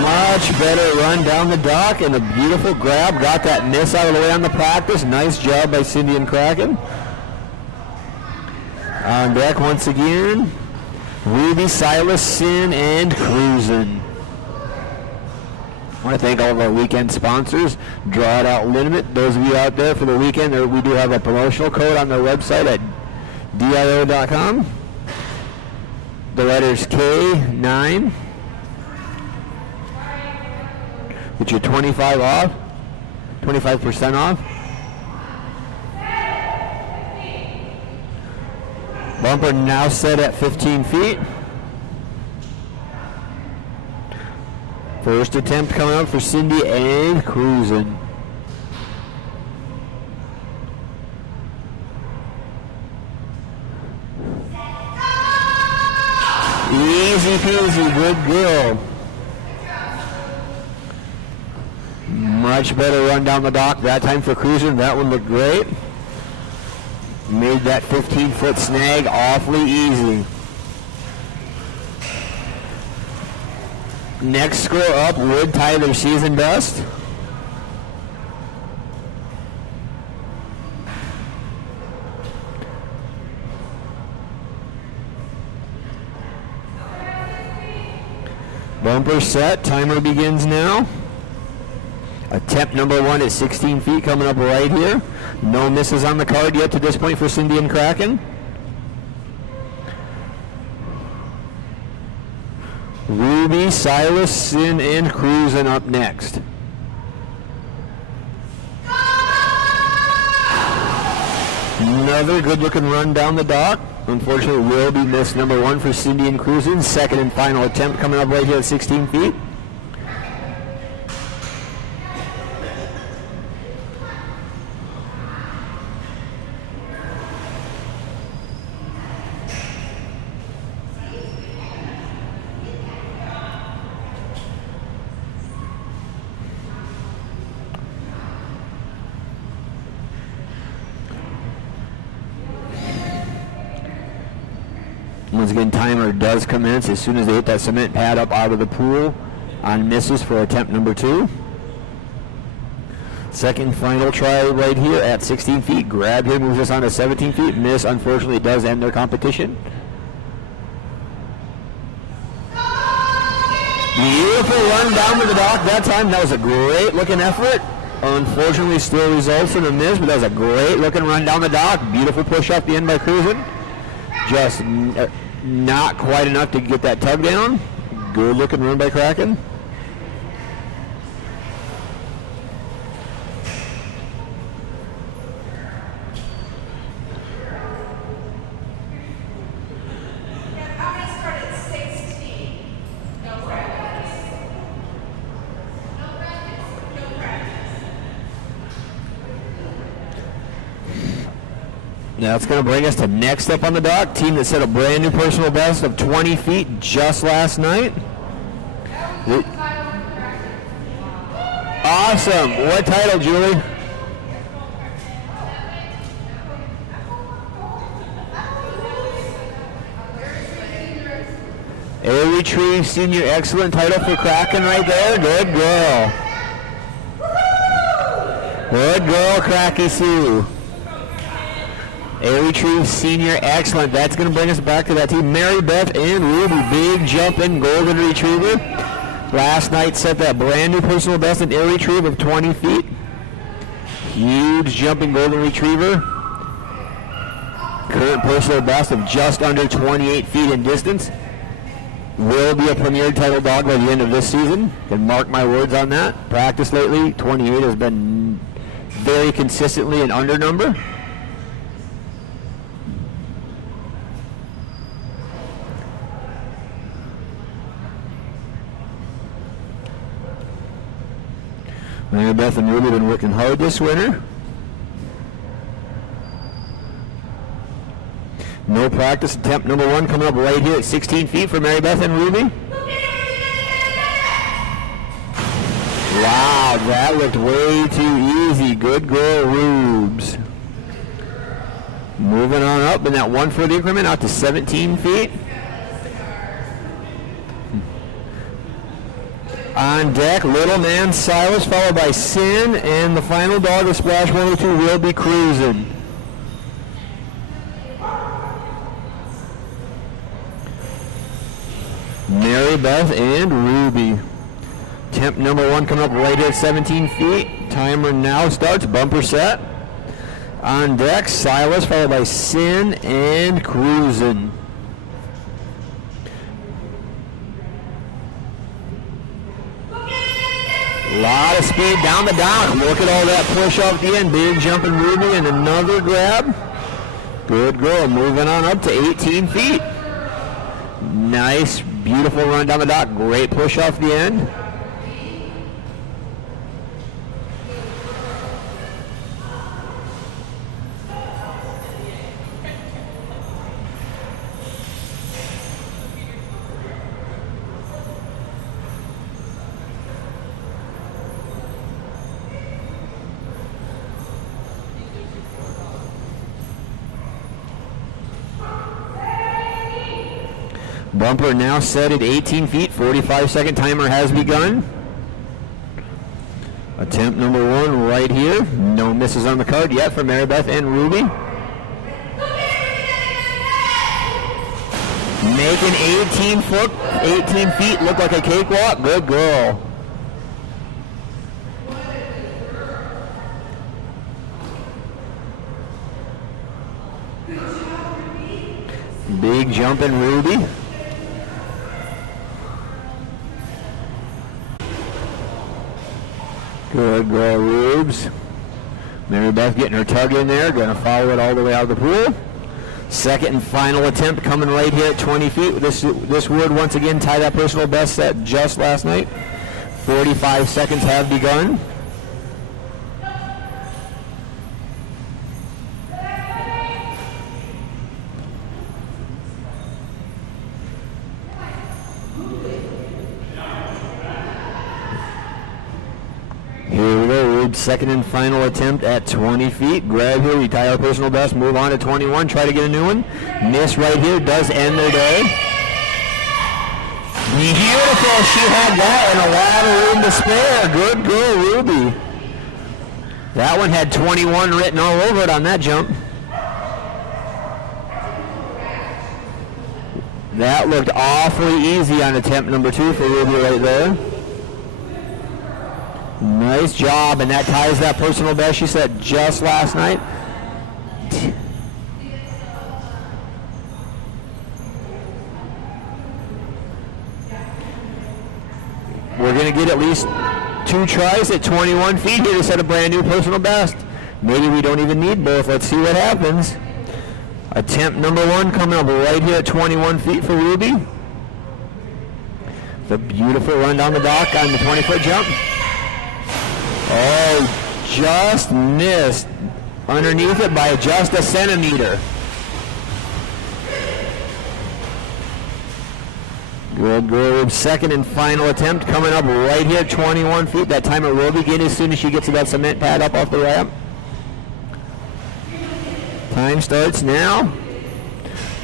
Much better run down the dock and a beautiful grab. Got that miss out of the way on the practice. Nice job by Cindy and Kraken. On deck once again, Ruby, Silas, Sin, and Cruisin'. I want to thank all of our weekend sponsors. Draw It Out Limit. Those of you out there for the weekend, we do have a promotional code on their website at dio.com. The letters K9. Get you 25% off. Bumper now set at 15 feet. First attempt coming up for Cindy and Cruisin'. Easy peasy, good girl. Much better run down the dock that time for Cruisin'. That one looked great. Made that 15-foot snag awfully easy. Next score up would tie their season best. Bumper set, timer begins now. Attempt number 1 is 16 feet coming up right here. No misses on the card yet to this point for Cindy and Kraken. Ruby, Silas, Sin, and Cruisin' up next. Another good-looking run down the dock. Unfortunately, will be missed number 1 for Cindy and Cruisin'. Second and final attempt coming up right here at 16 feet. Once again, timer does commence as soon as they hit that cement pad up out of the pool on misses for attempt number 2. Second final try right here at 16 feet. Grab here, moves us on to 17 feet. Miss, unfortunately, does end their competition. Beautiful run down to the dock that time. That was a great looking effort. Unfortunately, still results in a miss, but that was a great looking run down the dock. Beautiful push off the end by Cruisin'. Just not quite enough to get that tug down. Good looking run by Kraken. That's going to bring us to next up on the dock. Team that set a brand new personal best of 20 feet just last night. Awesome. What title, Julie? A Retrieve Senior Excellent title for Kraken right there. Good girl. Good girl, Cracky Sue. A Retrieve Senior Excellent. That's going to bring us back to that team. Mary Beth and Ruby. Big jump in Golden Retriever. Last night set that brand new personal best in Air Retrieve of 20 feet. Huge jump in Golden Retriever. Current personal best of just under 28 feet in distance. Will be a premier title dog by the end of this season. Can mark my words on that. Practice lately, 28 has been very consistently an under number. Mary Beth and Ruby have been working hard this winter. No practice attempt number 1 coming up right here at 16 feet for Mary Beth and Ruby. Wow, that looked way too easy. Good girl, Rubes. Moving on up in that 1 foot increment out to 17 feet. On deck, Little Man Silas, followed by Sin, and the final dog of Splash 102 will be Cruisin'. Mary Beth and Ruby. Temp number 1 coming up right here at 17 feet. Timer now starts, bumper set. On deck, Silas, followed by Sin and Cruisin'. A lot of speed down the dock. Look at all that push off the end. Big jumping Ruby and another grab. Good girl. Moving on up to 18 feet. Nice, beautiful run down the dock. Great push off the end. Bumper now set at 18 feet. 45-second timer has begun. Attempt number 1 right here. No misses on the card yet for Mary Beth and Ruby. Making 18 feet look like a cakewalk. Good girl. Big jump in Ruby. Good girl, Rubes. Mary Beth getting her tug in there, going to follow it all the way out of the pool. Second and final attempt coming right here at 20 feet. This would once again tie that personal best set just last night. 45 seconds have begun. Here we go, Rube. Second and final attempt at 20 feet. Grab here, we tie our personal best, move on to 21, try to get a new one. Miss right here, does end their day. Beautiful, she had that and a lot of room to spare. Good girl, Ruby. That one had 21 written all over it on that jump. That looked awfully easy on attempt number 2 for Ruby right there. Nice job, and that ties that personal best she set just last night. We're going to get at least 2 tries at 21 feet here to set a brand new personal best. Maybe we don't even need both. Let's see what happens. Attempt number 1 coming up right here at 21 feet for Ruby. The beautiful run down the dock on the 20-foot jump. Oh, just missed underneath it by just a centimeter. Good girl. Second and final attempt coming up right here at 21 feet. That time it will begin as soon as she gets to that cement pad up off the ramp. Time starts now.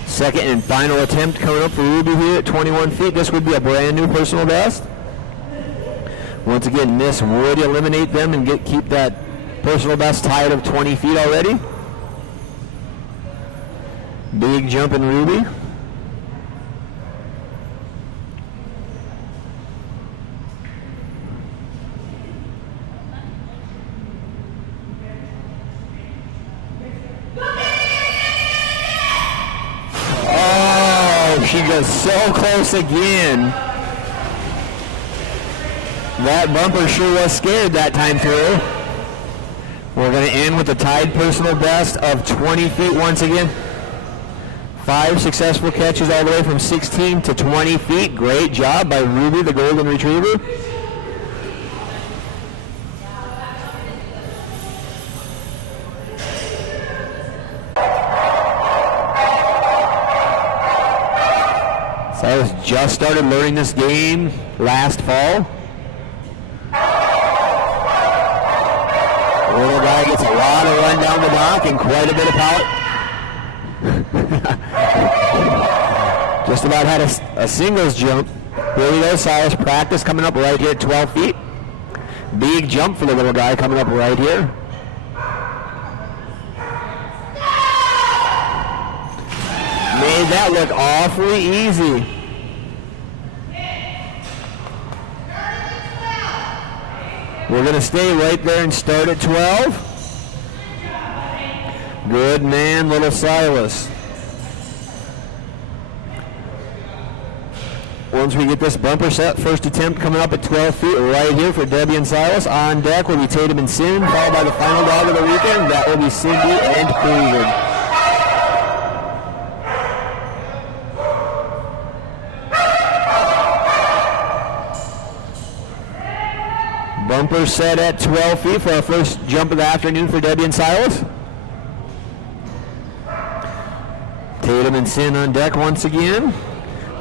Second and final attempt coming up for Ruby here at 21 feet. This would be a brand new personal best. Once again, Miss would eliminate them and keep that personal best tied of 20 feet already. Big jump in Ruby. Oh, she goes so close again. That bumper sure was scared that time through. We're going to end with a tied personal best of 20 feet once again. 5 successful catches all the way from 16 to 20 feet. Great job by Ruby, the golden retriever. Silas just started learning this game last fall. Little guy gets a lot of run down the dock and quite a bit of power. Just about had a singles jump. Here we go, Silas. Practice coming up right here at 12 feet. Big jump for the little guy coming up right here. Made that look awfully easy. We're going to stay right there and start at 12. Good man, little Silas. Once we get this bumper set, first attempt coming up at 12 feet right here for Debbie and Silas. On deck will be Tatum and Sin, followed by the final dog of the weekend. That will be Cindy and Cleveland. Bumper set at 12 feet for our first jump of the afternoon for Debbie and Silas. Tatum and Sin on deck once again.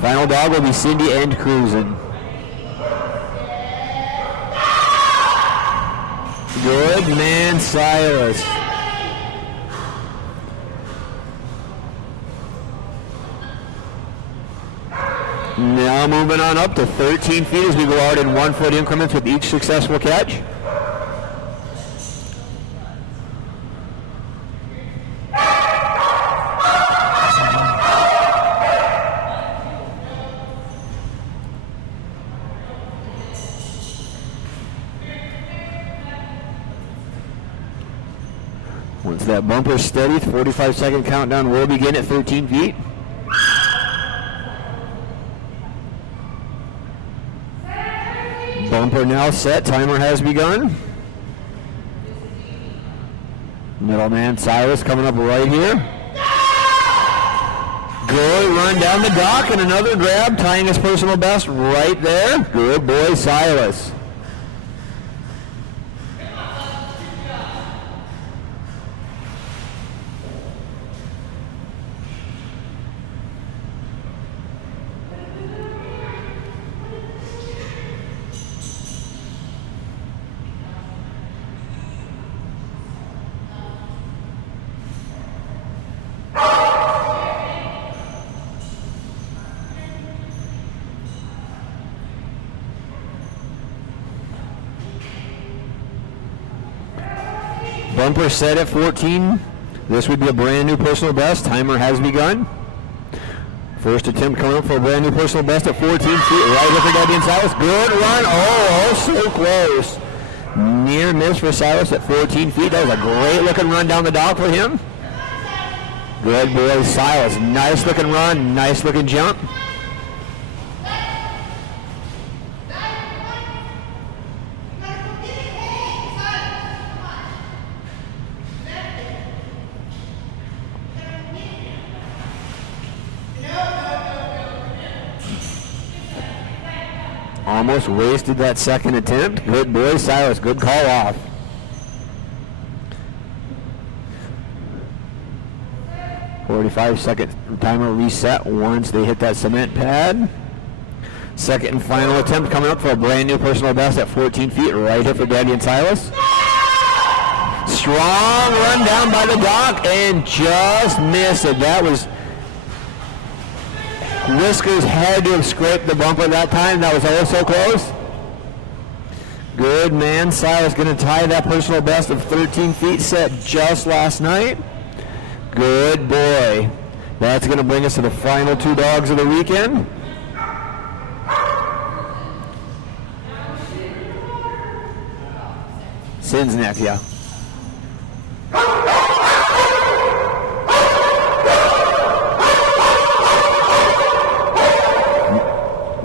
Final dog will be Cindy and Cruisin'. Good man, Silas. Now moving on up to 13 feet as we go out in 1 foot increments with each successful catch. Once that bumper is steady, the 45-second countdown will begin at 13 feet. Bumper now set, timer has begun. Middleman Silas coming up right here. Good run down the dock and another grab, tying his personal best right there. Good boy, Silas. Bumper set at 14. This would be a brand new personal best. Timer has begun. First attempt coming up for a brand new personal best at 14 feet. Right up for Debbie Silas. Good run. Oh, so close. Near miss for Silas at 14 feet. That was a great looking run down the dock for him. Good boy, Silas. Nice looking run. Nice looking jump. Almost wasted that second attempt. Good boy, Silas. Good call off. "45-second timer reset once they hit that cement pad." Second and final attempt coming up for a brand new personal best at 14 feet. Right here for Daddy and Silas. Strong run down by the dock and just missed it. That was... Whiskers had to have scraped the bumper that time. That was oh so close. Good man, Silas going to tie that personal best of 13 feet set just last night. Good boy. That's going to bring us to the final two dogs of the weekend. Sin's neck, yeah.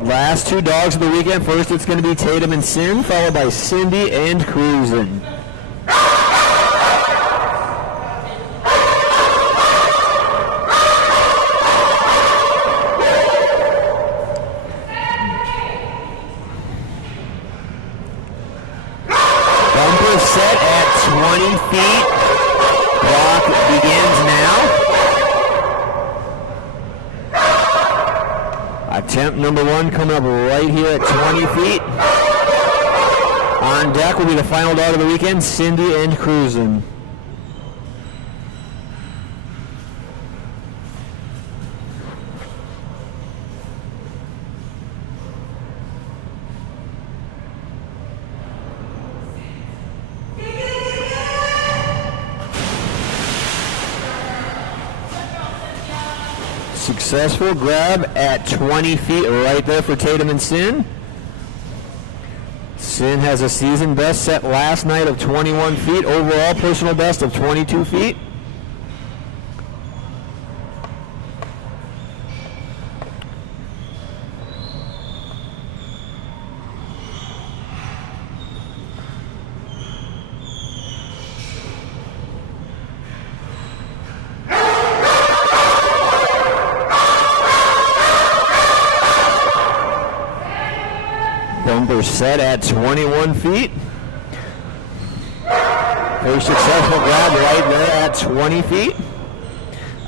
Last two dogs of the weekend. First it's going to be Tatum and Sin, followed by Cindy and Cruisin'. Bumper set at 20 feet. Clock begins now. Attempt number one coming up right here at 20 feet. On deck will be the final dog of the weekend, Cindy and Cruisin'. Successful grab at 20 feet right there for Tatum and Sin. Sin has a season best set last night of 21 feet. Overall personal best of 22 feet. Bumper set at 21 feet. First successful grab right there at 20 feet.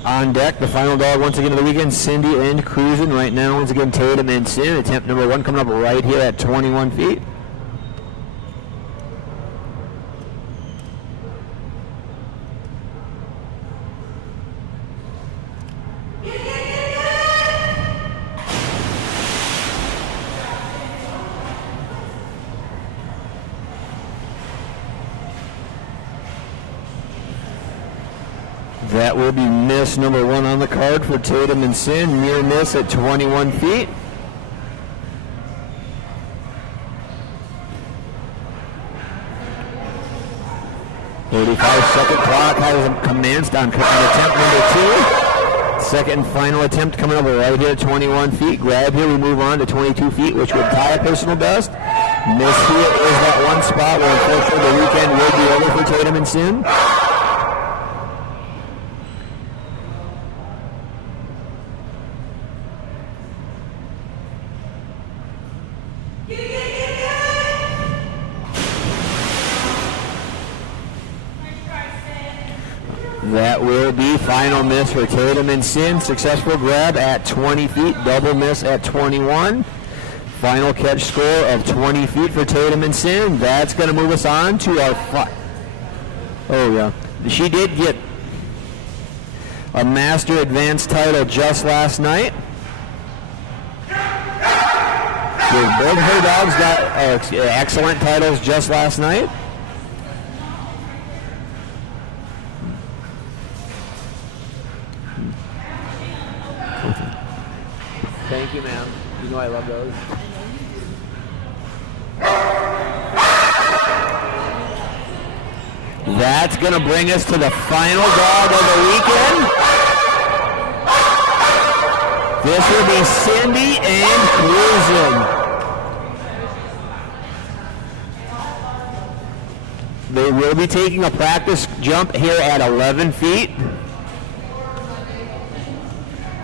On deck, the final dog once again of the weekend, Cindy and Cruisin'. Right now, once again, Tatum and Sin. Attempt number one coming up right here at 21 feet. That will be miss number one on the card for Tatum and Sin. Near miss at 21 feet. "45-second clock has commenced on attempt number two. Second and final attempt coming up right here at 21 feet. Grab here, we move on to 22 feet, which would tie a personal best. Miss here is that one spot where unfortunately the weekend will be over for Tatum and Sin. That will be final miss for Tatum and Sin. Successful grab at 20 feet, double miss at 21. Final catch score of 20 feet for Tatum and Sin. That's going to move us on to our oh yeah. She did get a Master Advanced title just last night. Both her dogs got excellent titles just last night. Thank you, ma'am. You know I love those. That's going to bring us to the final dog of the weekend. This will be Cindy and Cruisin'. They will be taking a practice jump here at 11 feet.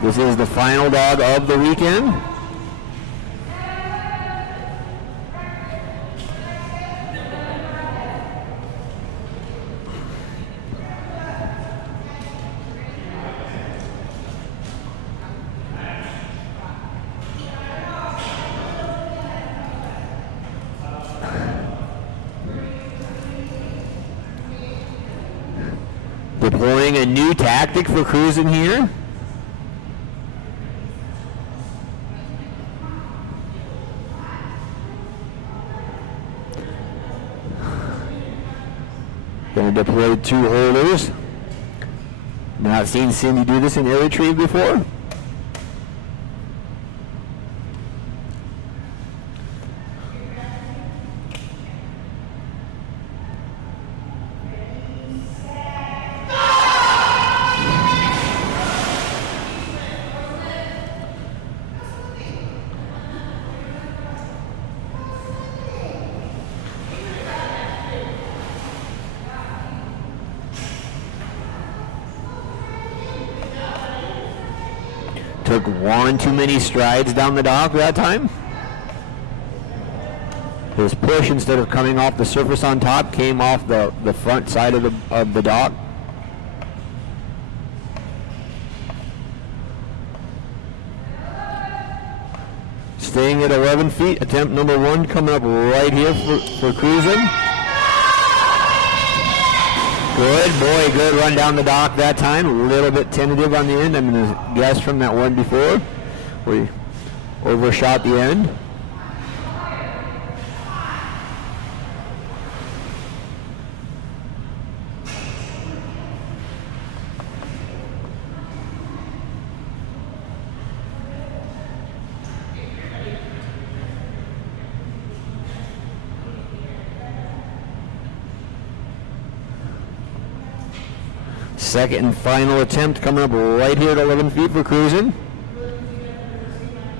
This is the final dog of the weekend. Deploying a new tactic for Cruisin' here. Going to deploy 2 holders. Not seen Cindy do this in air retrieve before. Took one too many strides down the dock that time. His push, instead of coming off the surface on top, came off the front side of the dock. Staying at 11 feet, attempt number 1 coming up right here for Cruisin'. Good boy, good run down the dock that time. A little bit tentative on the end. I'm going to guess from that one before. We overshot the end. Second and final attempt coming up right here at 11 feet for Cruisin'.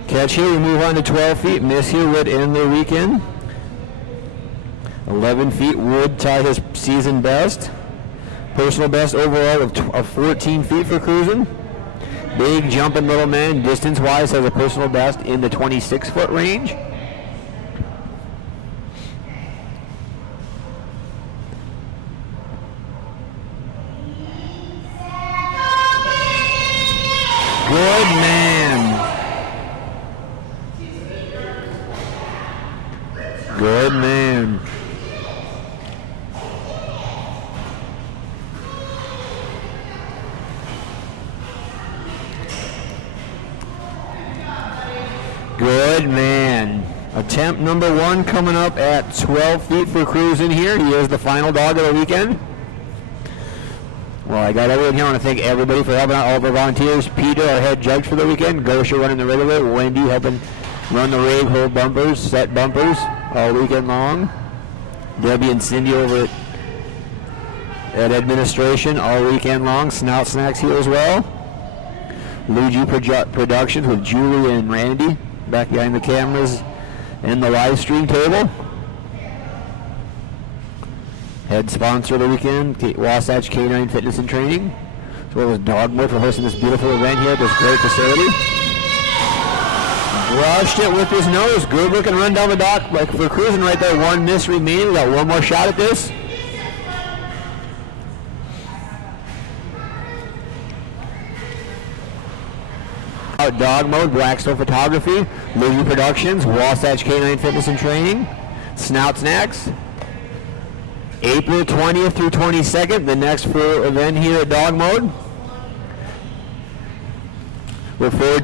Catch here, we move on to 12 feet. Miss here would end the weekend. 11 feet would tie his season best. Personal best overall of 14 feet for Cruisin'. Big jumping little man, distance-wise has a personal best in the 26-foot range. Good man. Good man. Good man. Attempt number 1 coming up at 12 feet for Cruisin' here. He is the final dog of the weekend. Well, I got everyone here. I want to thank everybody for helping out, all of our volunteers. Peter, our head judge for the weekend. Gosha running the regular. Wendy helping run the rave, hold bumpers, set bumpers all weekend long. Debbie and Cindy over at administration all weekend long. Snout Snacks here as well. Luigi Productions with Julie and Randy back behind the cameras and the live stream table. Head sponsor of the weekend, Wasatch Canine Fitness and Training, as well as DogMode for hosting this beautiful event here at this great facility. Brushed it with his nose. Good looking run down the dock like for Cruisin' right there. 1 miss remaining. We got one more shot at this. DogMode, Blackstone Photography, Lizzie Productions, Wasatch Canine Fitness and Training, Snout Snacks. April 20th through 22nd, the next event here at DogMode. Look forward